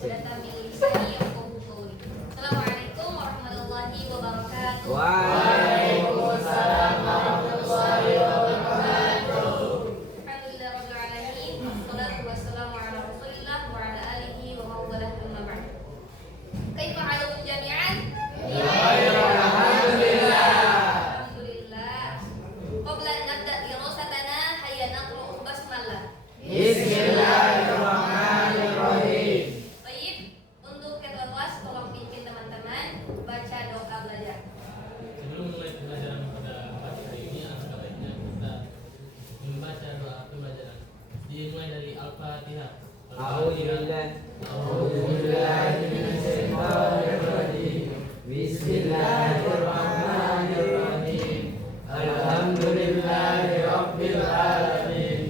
'uqdatam min lisani yafqahu qawli. Assalamualaikum warahmatullahi wabarakatuh. Waalaikumsalam warahmatullahi wabarakatuh. Alhamdulillahirabbil alamin. Wassalatu wassalamu ala Rasulillah wa ala alihi wa mawalah amma ba'd. Kaifa halukum jami'an? Alhamdulillah. Alhamdulillah. Qabla an nabda dirasatana hayya naqra'u basmalah. Bismillahirrahmanirrahim. Baik, untuk ketua kelas tolong pimpin teman-teman baca doa belajar. Sebelum mulai pembelajaran pada pagi hari ini, alangkah baiknya kita membaca doa pembelajaran. Dimulai dari Al-Fatihah. A'udzubillahi minasyaitonir rajim. Bismillahirrahmanirrahim. Alhamdulillahirabbil alamin.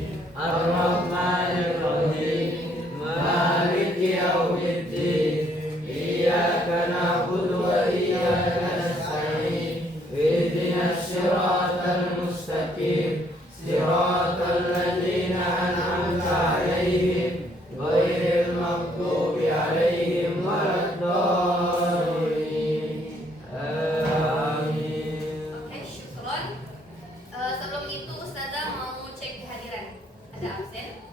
Arrahmanirrahim. Maliki yaumiddin. Iyyaka na'budu wa iyyaka nasta'in. Ihdinas siratal mustaqim. Siratal ladzina an'amta 'alaihim ghairil maghdubi 'alaihim waladdallin. Amin. Oke, syukron. Sebelum itu Ustazah mau cek kehadiran. Ada absen?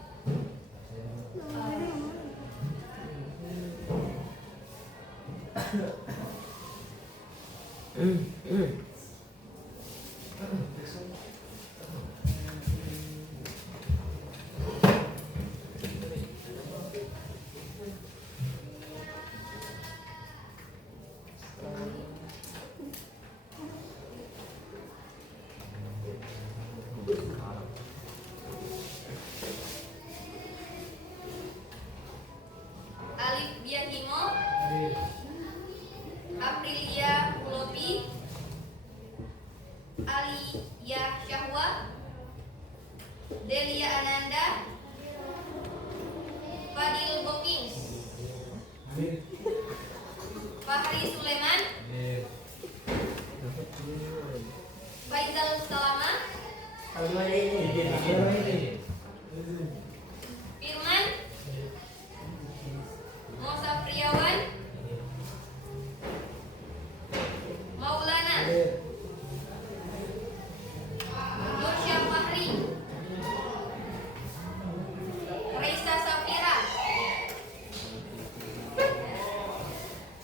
Alif Biahimo, Aprilia Ulobi, Aliyah Syahwa, Delia Ananda, Fadil Bokings, Fahri Suleman, Faizal Salama, Firman, Musa Priawan, Maulana, Nursyah Fahri, Raisa Safira,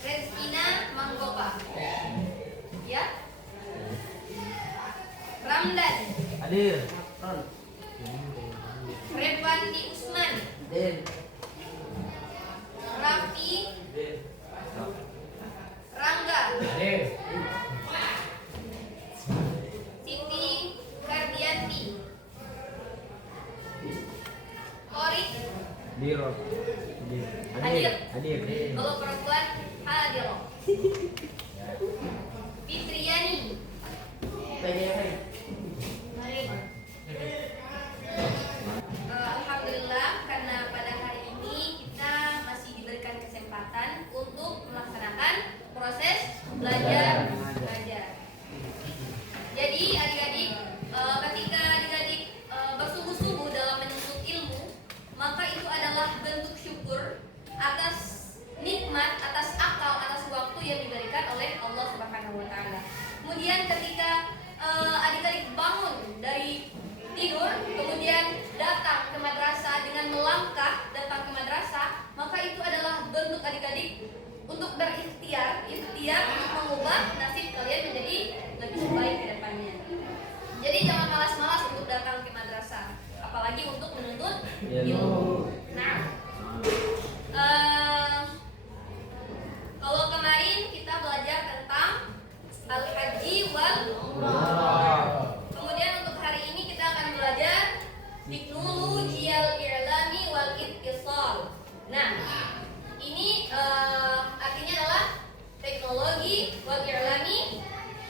Rezkina Manggopa, ya, Ramdan, Hadir. Revandi Usman, Raffi, Rangga, Siti Kardianti, Korik, Hadir. Kalau perempuan hadir. Fitriani, Alhamdulillah karena pada hari ini kita masih diberikan kesempatan untuk melaksanakan proses belajar mengajar. Jadi adik-adik, ketika adik-adik bersungguh-sungguh dalam menuntut ilmu, maka itu adalah bentuk syukur atas nikmat, atas akal, atas waktu yang diberikan oleh Allah Subhanahu wa taala. Kemudian ketika adik-adik bangun dari tidur, kemudian datang ke madrasah dengan melangkah datang ke madrasah, maka itu adalah bentuk adik-adik untuk berikhtiar untuk mengubah nasib kalian menjadi lebih baik ke depannya. Jadi jangan malas-malas untuk datang ke madrasah, apalagi untuk menuntut ilmu. Nah, kalau kemarin kita belajar tentang al-haji wal umrah. Kemudian untuk hari ini kita akan belajar teknologiyal i'lami wal ittisal. Nah, ini artinya adalah teknologi wal i'lami,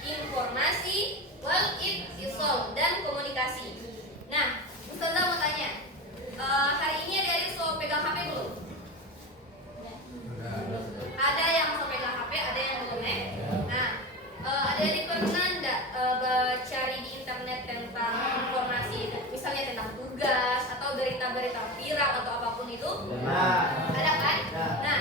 informasi wal ittisal dan komunikasi. Nah, Ustazah mau tanya, hari ini adik-adik so pegang HP belum? Ada yang so pegang HP, ada yang belum ya? Nah, adik-adik pernah enggak cari di internet tentang informasi, misalnya tentang tugas atau berita-berita viral atau apapun itu? Ada kan? Nah,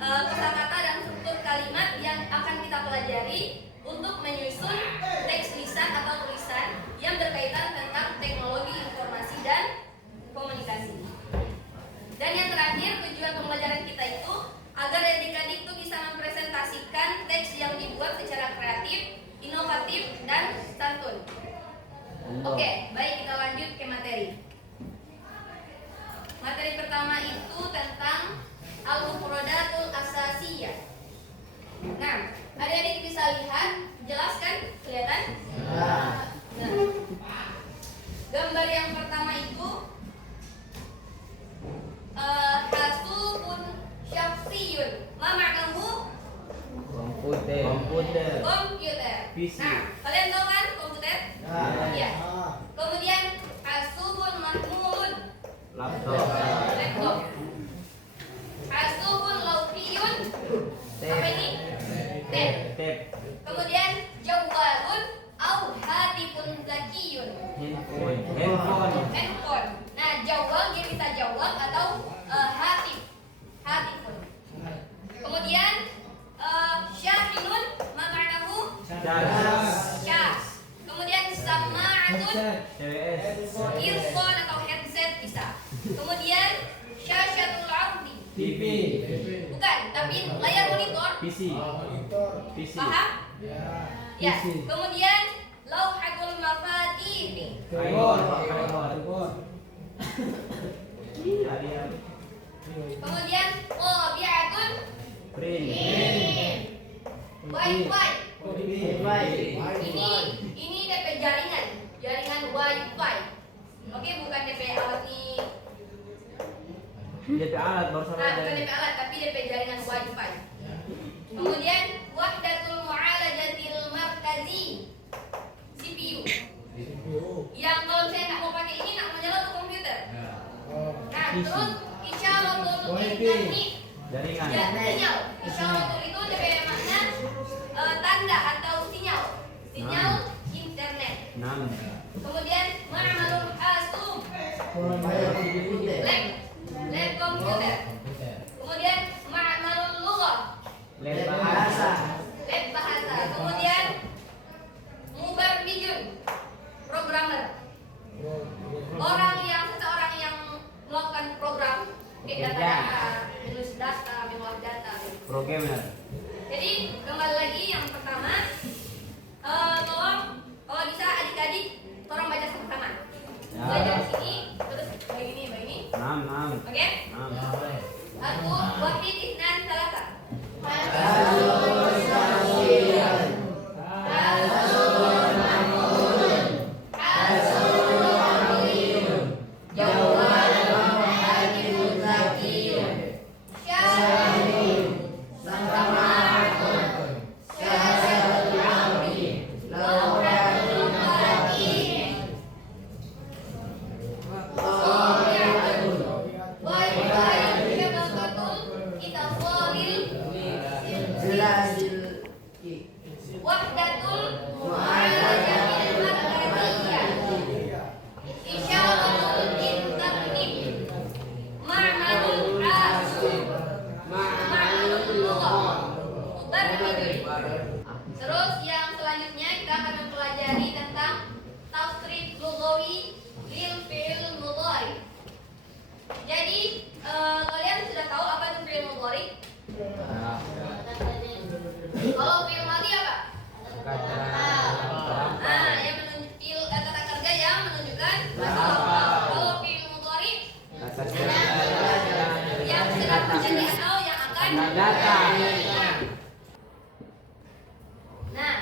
kosakata dan struktur kalimat yang akan kita pelajari untuk menyusun teks lisan atau tulisan yang berkaitan tentang teknologi informasi dan komunikasi. Dan yang terakhir, tujuan pembelajaran kita itu agar adik-adik itu bisa mempresentasikan teks yang dibuat secara kreatif, inovatif, dan santun. Oke, baik, kita lanjut ke materi. Materi pertama itu tentang al-mufradatul asasiyah. Nah, adik-adik bisa lihat, jelas kan? Kelihatan? Nah, gambar yang pertama itu hasubun syakhsiyun. Ma ma'nahu? Komputer. PC. Nah, kalian tahu kan komputer? Iya. Kemudian hasubun mahmud. Laptop. Laptop. Hasubun laufiyun. Apa ini? Tab. Kemudian jawabun au hatifun zakiyun. Handphone. Nah, jawab dia bisa jawab atau hatifun. Kemudian syahinun ma ma'nahu? Syas. Kemudian sama'atun earphone atau headset bisa. Kemudian syasyatul ardi. TV. Bukan, tapi layar monitor. PC. Paham? Ya. Kemudian lauhatul mafatih. Kemudian qabi'atun Print. Wi-Fi. Ini DP jaringan Wi-Fi. Oke, bukan DP alat nih. Jadi alat baru Nah, sama bukan DP alat tapi DP jaringan Wi-Fi. Kemudian wahdatul mu'alajatil markazi, CPU. Yang kalau saya nggak mau pakai ini, nak menyala tuh komputer. Nah, terus isyaratul internet. jaringan. Ya, sinyal. Isyaratul itu DP makna tanda atau sinyal. Sinyal internet. 6. Kemudian ma'amalul hasub. Lab komputer. Kemudian ma'amalul lughah. Lab bahasa. Lab bahasa. Kemudian mubarrijun, programmer. Seseorang yang melakukan program data, menulis data, mengolah data. Programmer. Jadi kembali lagi yang pertama, kalau bisa adik-adik tolong baca sama-sama. Mulai dari sini, terus begini. 6. Oke? 6. Satu, wahid, isnan, salasa. Wahdatul mu'alajatil markaziyah. Isyaratul internet. Ma'malul hasub. Ma'malul lughah. Mubarrijun. Terus yang selanjutnya kita akan mempelajari tentang tasrif lughawi lil fi'il mudhari. Jadi kalian sudah tahu apa itu fi'il mudhari? Kalau fi'il madhi apa? Yang menunjuk kata kerja yang menunjukkan masa lampau. Kalau fi'il mudhari yang sedang terjadi atau yang akan datang. Nah,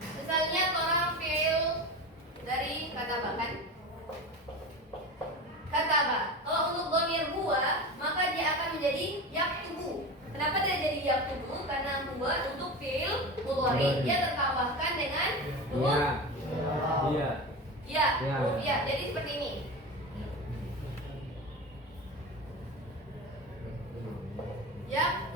misalnya orang fi'il dari kataba kan? Kataba. Kalau untuk dhamir huwa, maka dia akan menjadi yaktubu. Kenapa dia jadi yaktubu? Karena huwa untuk fi'il mudhari dia tertambahkan dengan huruf ya. Jadi seperti ini. Yaktubu.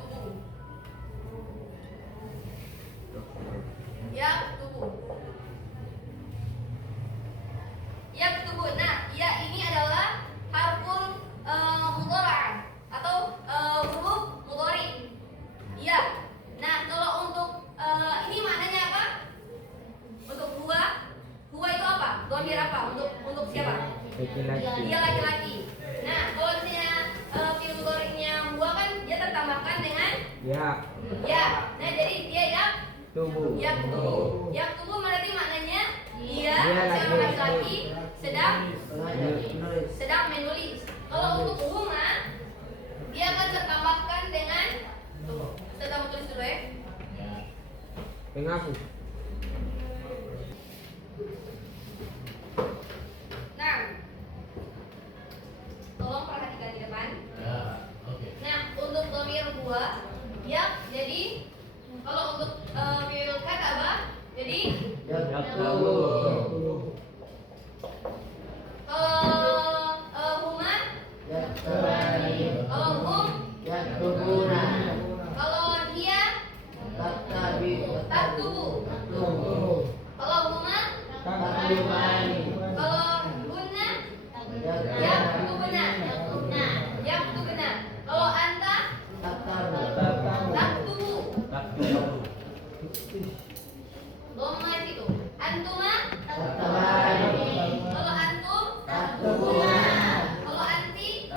Yaktubu. Nah, ya ini adalah harful mudhari atau huruf mudhari. Ya. Ya. Nah, jadi dia Tubuh. yang tubuh. Yang tubuh berarti maknanya dia Dia seorang lagi laki-laki sedang Menulis. menulis. Kalau untuk huma dia akan tertambahkan dengan kita tambah tulis dulu ya. Ya. Pengaku. Nah, tolong perhatikan di depan. Ya. Oke. Nah, untuk dhamir huwa ya, jadi kalau untuk fi'il kataba jadi Yaktubu. kalau huma, kalau hum, kalau dia taktubu. Kalau huma, kalau hunna yaktubuna. Kalau anta taktubu. Dhamma itu. Antuma, kalau antum kalau anti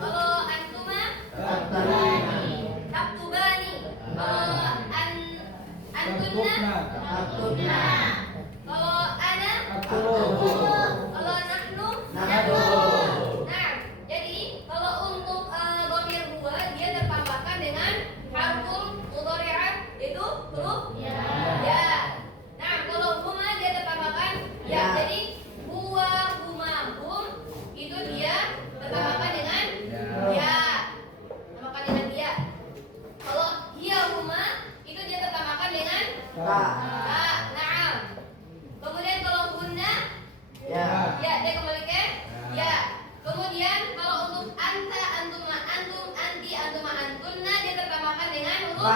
kalau antuma taktubani. Kalau antunna, kalau ana, kalau nahnu. Nah, jadi kalau untuk dhamir huwa dia tertambahkan dengan harful mudhari'ah itu huruf ya. Nah, kalau huma dia tertambahkan ya. Jadi huwa, huma, hum itu dia tertambahkan dengan ya. Tambahkan dengan ya. Kalau hiya huma itu dia tertambahkan dengan ta. Naam. Kemudian kalau hunna ya dia kembali ke ya. Kemudian kalau untuk anta, antuma, antum, anti, antuma, antunna dia tertambahkan dengan huruf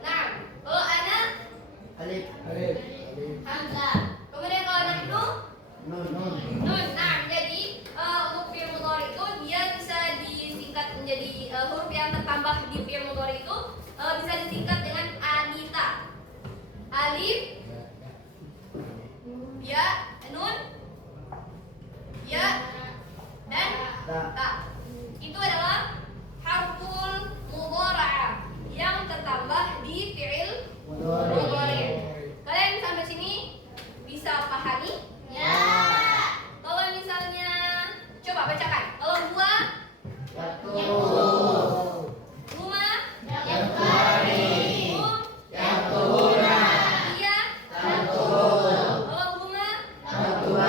nah. Kalau ana hamzah. Kemudian kalau nahnu nun. Nah, jadi untuk fi'il mudhari itu dia bisa disingkat menjadi huruf yang tertambah di fi'il mudhari itu bisa disingkat dengan anita. Alif, ya, nun, ya, dan ta. Itu adalah harful mudhara'ah yang tertambah di fi'il mudhari. Kalian sampai sini bisa pahami? Ya. Kalau misalnya coba bacakan. Kalau huwa, huma, hum, iya. Kalau huma,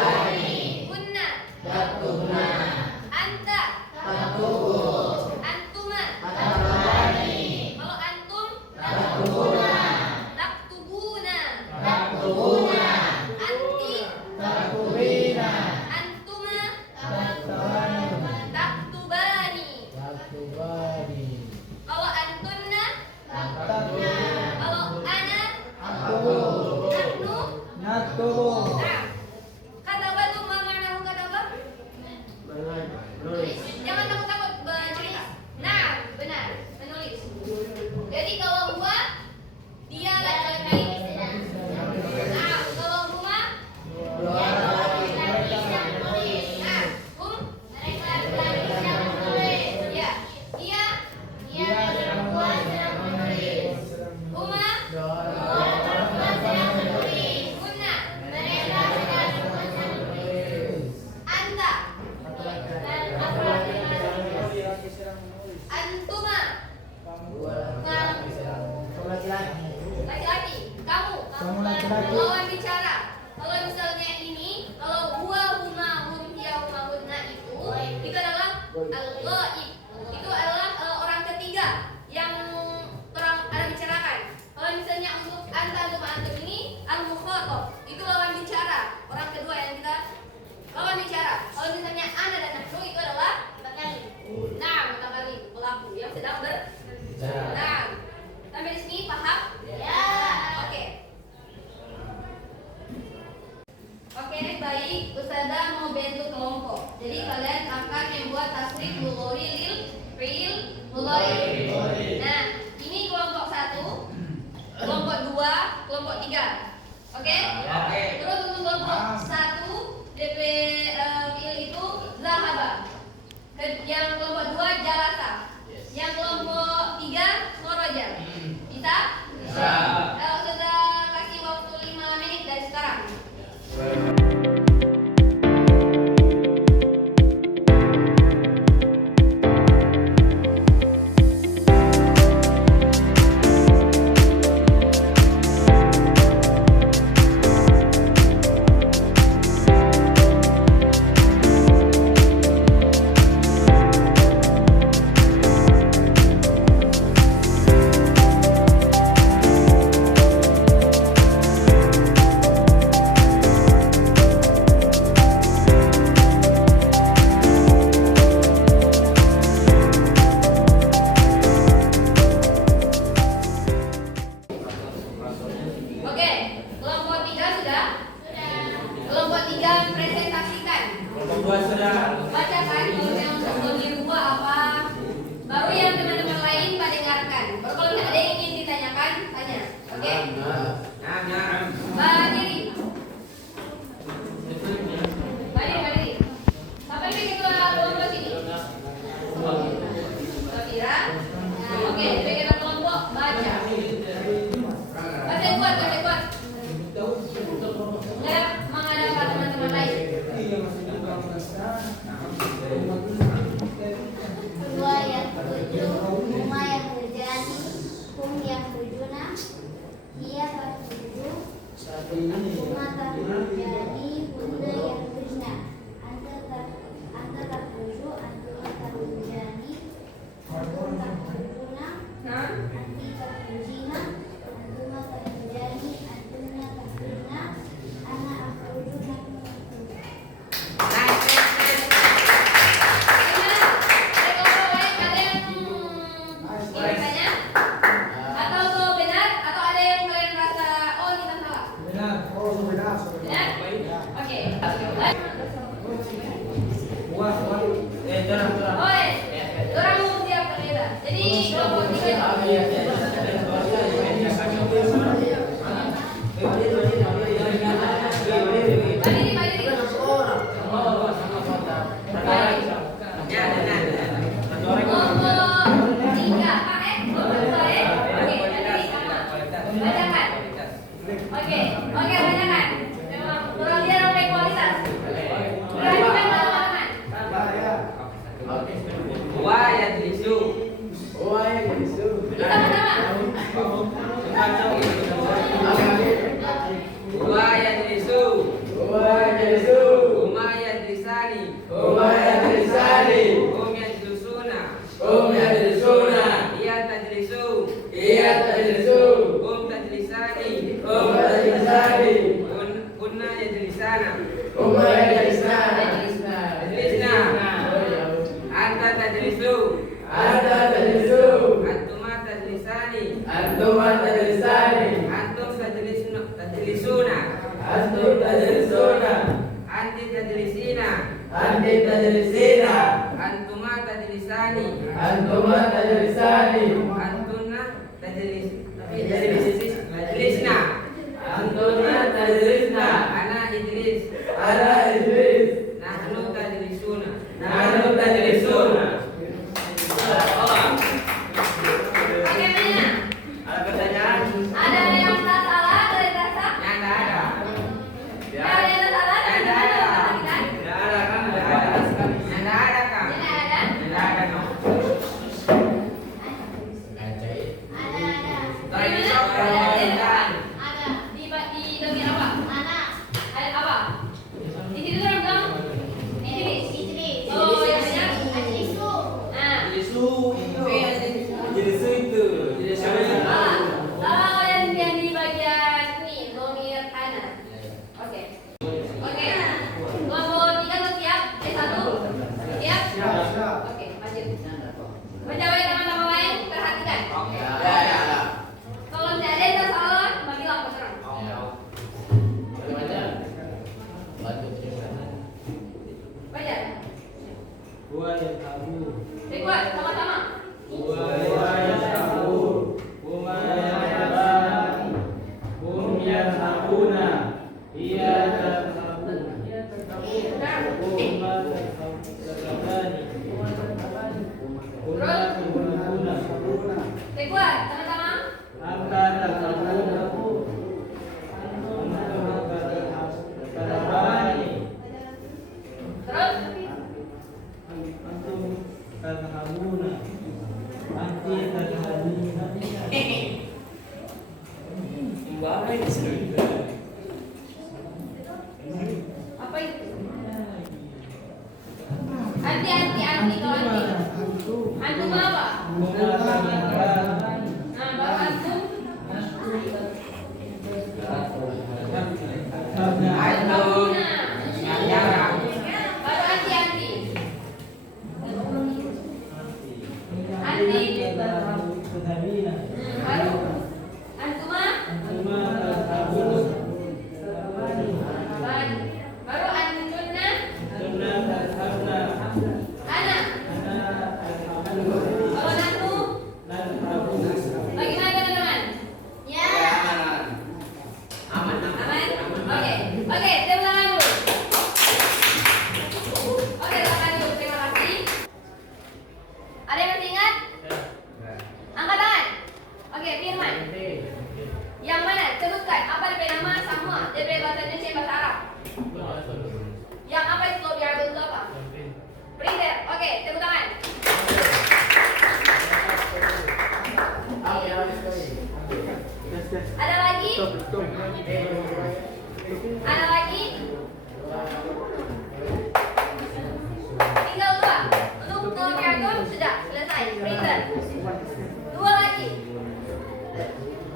hunna, anta, antuma. Kalau antum, taktubuna. Anti, antuma, taktubani. Kalau antunna, kalau ana, nahnu. Nah, kataba itu ma ma'nahu kataba? Menulis. Jangan takut-takut bercerita. Nah, benar, menulis. Jadi kalau huwa dia laki-laki. Nah, kalau huma nah, hum ya. Iya. Huma hunna. Anta antuma laki-laki. Kamu lawan bicara. Kalau misalnya ini, kalau huwa, huma, hum, hiya, huma, hunna itu adalah al-ghaib. Itu adalah orang ketiga yang orang ada bicarakan. Kalau misalnya untuk anta, antum, antum ini al-mukhatab. Itu lawan bicara. Orang kedua yang kita lawan bicara. Kalau misalnya ana dan nahnu itu adalah nah, mutakallim, pelaku yang sedang berbicara. Nah, sampai di sini paham? Ya. Oke, baik. Ustazah mau bantu kelompok. Jadi kalian akan membuat tasrif lughawi lil fi'il mudhari. Nah, ini kelompok 1, kelompok 2, kelompok 3. Oke? Terus untuk kelompok 1 DP fi'il itu zahaba. Yang kelompok 2 jalasa. Yang Oi, orang mau siapkan kita. Jadi kelompok 3 bagi. Kelompok 3 Pak kelompok 2 Oke, bagi sama. Bacakan. Oke, bacakan. Memang orang dia sampai kualitas. Perhatikan teman-teman. Apa itu? Anti kalau anti. Antum apa? Nah, baru antum. Baru anti. Baru antuma. Baru antunna. Ana. Kalau nantu. Bagaimana teman-teman? Ya. Aman. Oke, saya ulangan dulu. Oke, ulangan dulu. Terima kasih. Ada yang masih ingat? Angkat tangan. Oke, Firman. Yang mana? Sebutkan apa DP nama semua DP bahasa Indonesia bahasa Arab. Yang apa itu biar itu apa? Printer. Oke, tepuk tangan. Ada lagi? Ada lagi? Tinggal 2. Untuk kartun sudah selesai. Printer. 2 lagi.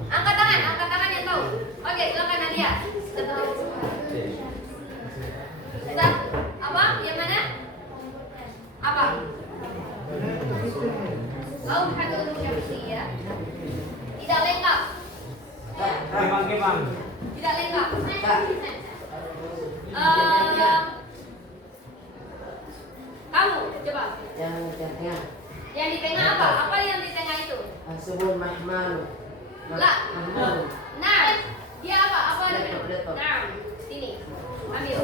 Angkat tangan yang tahu. Oke, silakan Nadia. Sudah? Apa? Yang mana? Apa? Hadul Syamsiyah. Tidak lengkap. Tidak lengkap. Kamu coba. Yang tengah. Yang di tengah apa? Apa yang di tengah itu? Asbun Mahmanu. La. Mahmanu. Nah, dia apa? Apa ada Laptop, itu? laptop. Nah, sini. Ambil.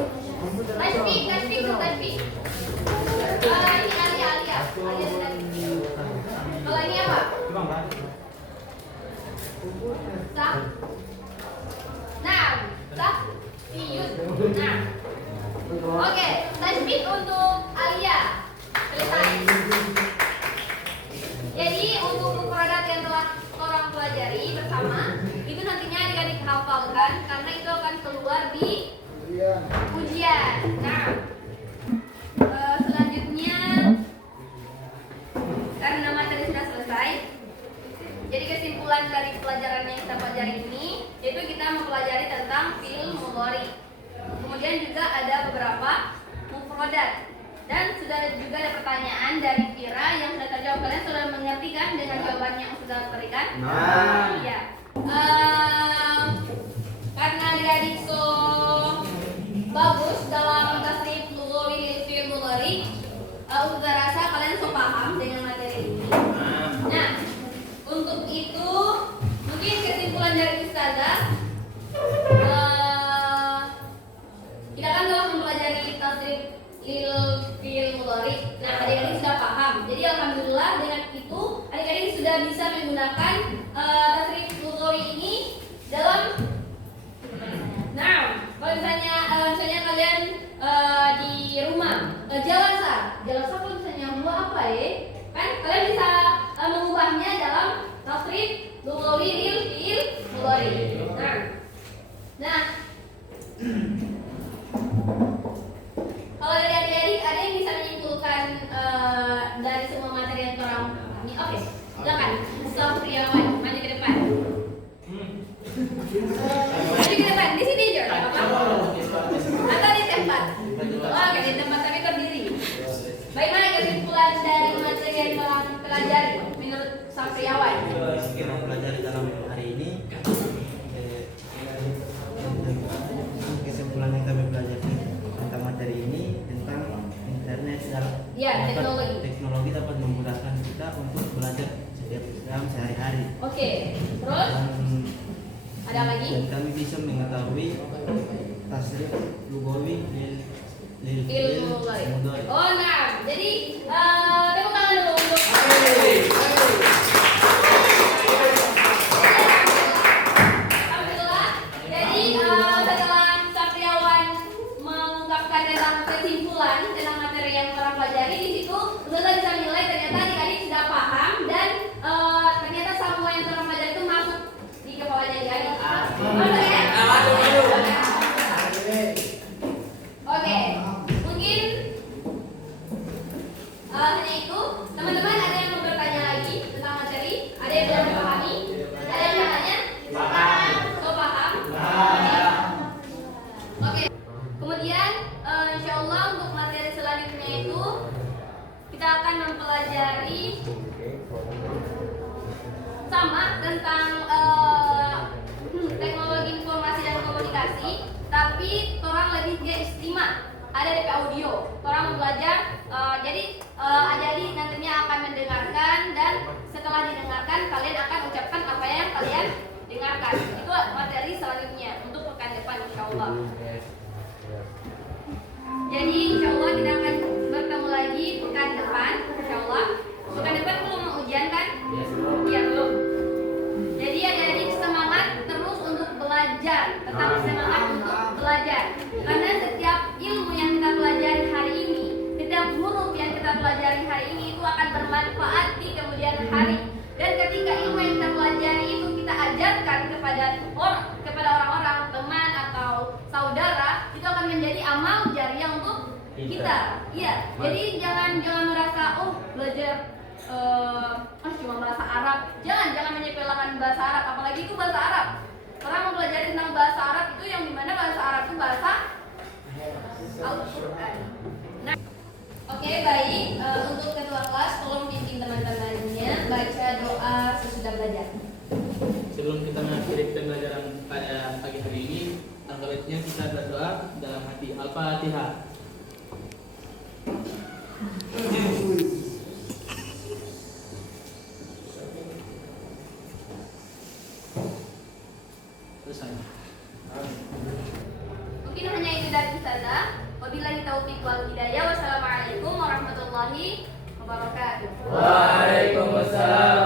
Tasbih. Ini Alia. Alia sudah. Kalau ini apa? Sah. Nah, sah. Sius. Nah. Oke, tasbih untuk Alia. Selesai. Jadi untuk mufradat yang telah orang pelajari bersama itu nantinya adik-adik hafalkan karena itu akan keluar di ujian. Nah, selanjutnya karena materi sudah selesai, jadi kesimpulan dari pelajaran yang kita pelajari ini yaitu kita mempelajari tentang fi'il mudhari. Kemudian juga ada beberapa mufradat. Dan sudah juga ada pertanyaan dari Kira yang sudah terjawab. Kalian sudah mengerti kan dengan jawaban yang sudah berikan? Nah. Iya. Karena adik-adik so bagus dalam tasrif lughawi lil fi'il mudhari, Ustazah rasa kalian so paham dengan materi ini. Nah, untuk itu mungkin kesimpulan dari Ustazah, kita kan telah mempelajari tasrif lil fi'il mudhari. Nah, adik-adik sudah paham. Jadi alhamdulillah dengan itu adik-adik sudah bisa menggunakan tasrif lughawi ini dalam. Nah, kalau misalnya kalian di rumah jalan sah kalau misalnya buah apa ya? Kan kalian bisa mengubahnya dalam tasrif lughawi lil fi'il mudhari. Nah. Kalau dari adik-adik ada yang bisa menyimpulkan dari semua materi yang orang pahami? Oke, silakan. Sofriawan, maju ke depan. Maju ke depan, di sini aja, nggak apa-apa. Atau di tempat? Oke, di tempat tapi berdiri. Bagaimana kesimpulan dari materi yang orang pelajari menurut Sofriawan? Kita pelajari dalam hari ini kesimpulan yang kami pelajari tentang materi ini tentang internet Ya, teknologi dapat memudahkan kita untuk belajar dalam sehari-hari. Oke, terus ada lagi? Dan kami bisa mengetahui tasrif lughawi lil fi'il mudhari. Oh, nah, jadi tepuk tangan dulu untuk alhamdulillah. Jadi setelah Sapriawan mengungkapkan tentang kesimpulan tentang materi yang orang pelajari, di situ Ustazah bisa menilai ternyata adik-adik sudah paham dan ternyata semua yang orang pelajari itu masuk di kepalanya adik-adik. Masuk ya? Oke, mungkin hanya itu. Teman-teman ada yang mau bertanya lagi tentang materi? Ada yang belum dipahami? Ada yang bertanya? Paham. So paham? Oke. Kemudian insya Allah untuk materi selanjutnya itu kita akan mempelajari sama tentang teknologi informasi dan komunikasi, tapi orang lebih ke istimewa. Ada DP audio. Orang belajar, jadi adik-adik nantinya akan mendengarkan dan setelah didengarkan kalian akan ucapkan apa yang kalian dengarkan. Itu materi selanjutnya untuk pekan depan insya Allah. Jadi insya Allah kita akan bertemu lagi pekan depan insya Allah. Pekan depan belum mau ujian kan? Iya belum. Jadi adik-adik semangat terus untuk belajar, tetap semangat untuk belajar. Karena setiap ilmu yang kita pelajari hari ini, setiap huruf yang kita pelajari hari ini itu akan bermanfaat di kemudian hari. Dan ketika ilmu yang kita pelajari itu kita ajarkan kepada orang-orang, teman atau saudara, itu akan menjadi amal jariah untuk kita. Iya. Jadi jangan merasa belajar cuma bahasa Arab. Jangan menyepelekan bahasa Arab, apalagi itu bahasa Arab. Orang mempelajari tentang bahasa Arab itu yang dimana bahasa Arab itu bahasa Al-Quran. Nah, oke, baik. Untuk ketua kelas, tolong bimbing teman-temannya baca doa sesudah belajar. Sebelum kita mengakhiri pembelajaran pada pagi hari ini, alhamdulillah kita berdoa dalam hati. Al-Fatihah. wabarakatuh. Waalaikumsalam